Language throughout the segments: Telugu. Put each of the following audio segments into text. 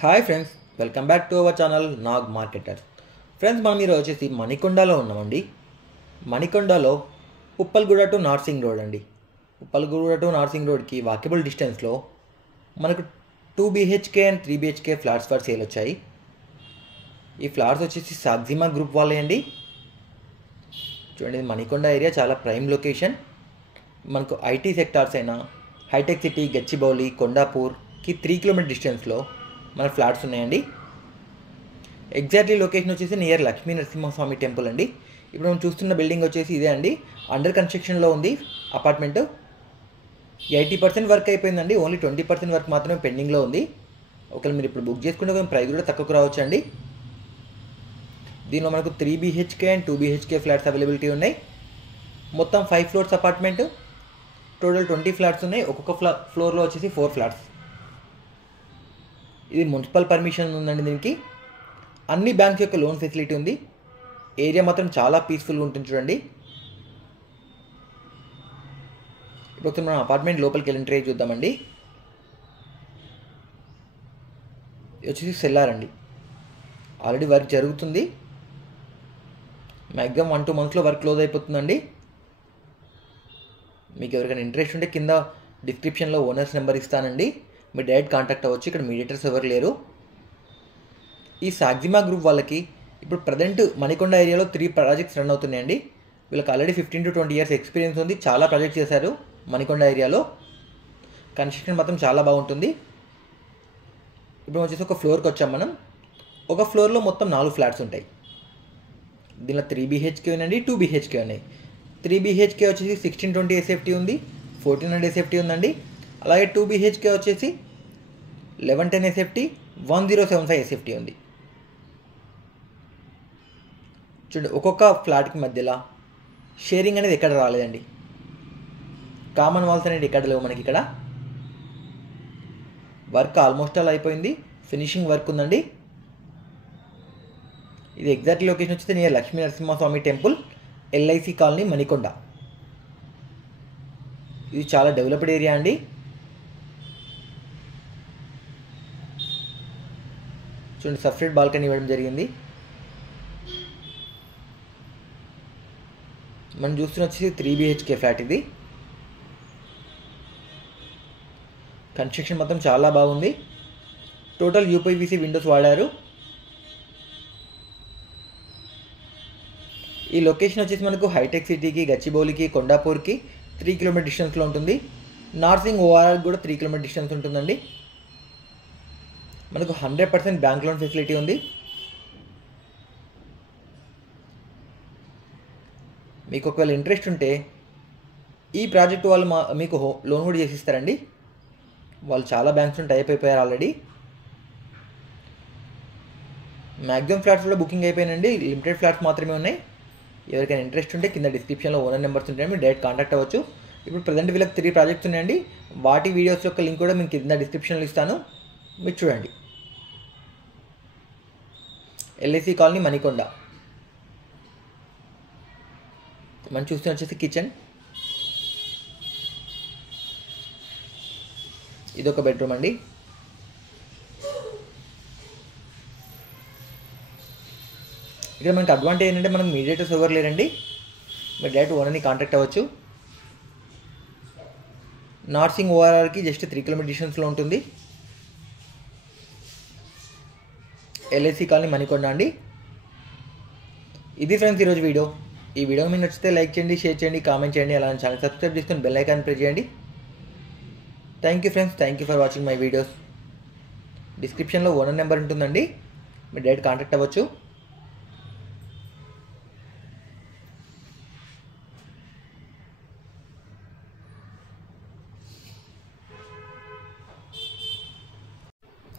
Hi friends, welcome back to our channel Nag marketer. Friends, మనం ఈరోజు వచ్చేసి మణికొండలో ఉన్నామండి. మణికొండలో ఉప్పల్గూడ టు నార్సింగ్ రోడ్ అండి. ఉప్పల్గూడ టు నార్సింగ్ రోడ్కి వాకబుల్ డిస్టెన్స్లో మనకు 2 BHK and 3 BHK flats for sale వచ్చాయి. ఈ ఫ్లాట్స్ వచ్చేసి సాగ్జిమా గ్రూప్ వాళ్ళే అండి. చూడండి, మణికొండ ఏరియా చాలా ప్రైమ్ లొకేషన్. మనకు ఐటీ సెక్టార్స్ అయినా హైటెక్ సిటీ, గచ్చిబౌలి, కొండాపూర్కి 3 కిలోమీటర్ డిస్టెన్స్లో మన ఫ్లాట్స్ ఉన్నాయండి. ఎగ్జాక్ట్లీ లొకేషన్ వచ్చేసి నియర్ లక్ష్మీ నరసింహస్వామి టెంపుల్ అండి. ఇప్పుడు మనం చూస్తున్న బిల్డింగ్ వచ్చేసి ఇదే అండి. అండర్ కన్స్ట్రక్షన్లో ఉంది అపార్ట్మెంట్. 80% వర్క్ అయిపోయిందండి. ఓన్లీ 20% వర్క్ మాత్రమే పెండింగ్లో ఉంది. ఒకవేళ మీరు ఇప్పుడు బుక్ చేసుకుంటే కొంచెం ప్రైస్ కూడా తక్కువకు రావచ్చు అండి. దీనిలో మనకు 3 BHK and 2 BHK flats availability ఉన్నాయి. మొత్తం 5 ఫ్లోర్స్ అపార్ట్మెంట్. టోటల్ 20 ఫ్లాట్స్ ఉన్నాయి. ఒక్కొక్క ఫ్లోర్లో వచ్చేసి 4 ఫ్లాట్స్. ఇది మున్సిపల్ పర్మిషన్ ఉందండి. దీనికి అన్ని బ్యాంక్స్ యొక్క లోన్ ఫెసిలిటీ ఉంది. ఏరియా మాత్రం చాలా పీస్ఫుల్గా ఉంటుంది. చూడండి, ఇప్పుడు మనం అపార్ట్మెంట్ లోపలికి వెళ్ళి ఎంట్రీ చూద్దామండి. ఇది వచ్చేసి సెల్లార్ అండి. ఆల్రెడీ వర్క్ జరుగుతుంది. మ్యాక్సిమం 1-2 మంత్స్లో వర్క్ క్లోజ్ అయిపోతుందండి. మీకు ఎవరికైనా ఇంట్రెస్ట్ ఉంటే కింద డిస్క్రిప్షన్లో ఓనర్స్ నెంబర్ ఇస్తానండి. మీరు డైరెక్ట్ కాంటాక్ట్ అవ్వచ్చు. ఇక్కడ మీడియేటర్స్ ఎవరు లేరు. ఈ సాగ్జిమా గ్రూప్ వాళ్ళకి ఇప్పుడు ప్రజెంట్ మణికొండ ఏరియాలో 3 ప్రాజెక్ట్స్ రన్ అవుతున్నాయండి. వీళ్ళకి ఆల్రెడీ 15 to 20 years ఎక్స్పీరియన్స్ ఉంది. చాలా ప్రాజెక్ట్స్ చేశారు మణికొండ ఏరియాలో. కన్స్ట్రక్షన్ మాత్రం చాలా బాగుంటుంది. ఇప్పుడు వచ్చేసి ఒక ఫ్లోర్కి వచ్చాం మనం. ఒక ఫ్లోర్లో మొత్తం 4 ఫ్లాట్స్ ఉంటాయి. దీనిలో 3 BHK ఉందండి, 2 BHK ఉన్నాయి. 3 BHK వచ్చేసి 1620 SFT ఉంది, 1400 SFT ఉందండి. అలాగే 2 BHK వచ్చేసి 1110 SFT, 1075 SFT ఉంది. చూడండి, ఒక్కొక్క ఫ్లాట్కి మధ్యలో షేరింగ్ అనేది ఎక్కడ రాలేదండి. కామన్ వాల్స్ అనేది ఎక్కడ లేవు మనకి. ఇక్కడ వర్క్ ఆల్మోస్ట్ ఆల్ అయిపోయింది. ఫినిషింగ్ వర్క్ ఉందండి. ఇది ఎగ్జాక్ట్ లొకేషన్ వచ్చేసి near Lakshmi Narasimhaswamy temple, LIC colony, Manikonda. ఇది చాలా డెవలప్డ్ ఏరియా అండి. చూడండి, సపరేట్ బాల్కనీ ఇవ్వడం జరిగింది. మనం చూస్తున్న వచ్చేసి 3 BHK ఫ్లాట్. ఇది కన్స్ట్రక్షన్ మొత్తం చాలా బాగుంది. టోటల్ UPVC విండోస్ వాడారు. ఈ లొకేషన్ వచ్చేసి మనకు హైటెక్ సిటీకి, గచ్చిబౌలికి, కొండాపూర్కి 3 కిలోమీటర్ డిస్టెన్స్లో ఉంటుంది. నార్సింగ్ ORR కూడా 3 కిలోమీటర్ డిస్టెన్స్ ఉంటుందండి. మనకు 100% బ్యాంక్ లోన్ ఫెసిలిటీ ఉంది. మీకు ఒకవేళ ఇంట్రెస్ట్ ఉంటే ఈ ప్రాజెక్ట్ వాళ్ళు మీకు లోన్ కూడా చేసిస్తారండి. వాళ్ళు చాలా బ్యాంక్స్ టైప్ అయిపోయారు ఆల్రెడీ. మ్యాక్సిమం ఫ్లాట్స్ కూడా బుకింగ్ అయిపోయినండి. లిమిటెడ్ ఫ్లాట్స్ మాత్రమే ఉన్నాయి. ఎవరికైనా ఇంట్రెస్ట్ ఉంటే కింద డిస్క్రిప్షన్లో ఓనర్ నెంబర్స్ ఉంటాయి, మీరు డైరెక్ట్ కాంటాక్ట్ అవ్వచ్చు. ఇప్పుడు ప్రజెంట్ వీళ్ళకి 3 ప్రాజెక్ట్స్ ఉన్నాయండి. వాటి వీడియోస్ యొక్క లింక్ కూడా మీకు కింద డిస్క్రిప్షన్లో ఇస్తాను, మీరు చూడండి. LIC colony, Manikonda. మనం చూస్తే వచ్చేసి కిచెన్. ఇదొక బెడ్రూమ్ అండి. ఇక్కడ మనకి అడ్వాంటేజ్ ఏంటంటే మనకు మీడియేటర్స్ ఎవరు లేరండి. మీరు డైరెక్ట్ ఓనర్ని కాంటాక్ట్ అవ్వచ్చు. నార్సింగ్ ORRకి జస్ట్ 3 కిలోమీటర్ డిస్టెన్స్లో ఉంటుంది. LIC కాలనీ, మణికొండ అండి. ఇది ఫ్రెండ్స్ ఈరోజు వీడియో. ఈ వీడియో మీకు నచ్చితే లైక్ చేయండి, షేర్ చేయండి, కామెంట్ చేయండి. అలానే ఛానల్ సబ్స్క్రైబ్ చేసుకొని బెల్ ఐకాన్ ప్రెస్ చేయండి. Thank you friends, thank you for watching my videos. డిస్క్రిప్షన్లో ఓనర్ నెంబర్ ఉంటుందండి, మీరు డైరెక్ట్ కాంటాక్ట్ అవ్వచ్చు.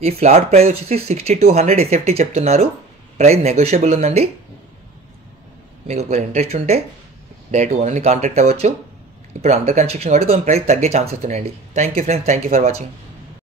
ఈ ఫ్లాట్ ప్రైస్ వచ్చేసి 6200 SFT చెప్తున్నారు. ప్రైస్ నెగోషియబుల్ ఉందండి. మీకు ఒకవేళ ఇంట్రెస్ట్ ఉంటే డైరెక్ట్ ఓనర్ని కాంటాక్ట్ అవ్వచ్చు. ఇప్పుడు అండర్ కన్స్ట్రక్షన్ కాబట్టి కొంచెం ప్రైస్ తగ్గే ఛాన్సెస్ ఉన్నాయండి. Thank you friends, thank you for watching.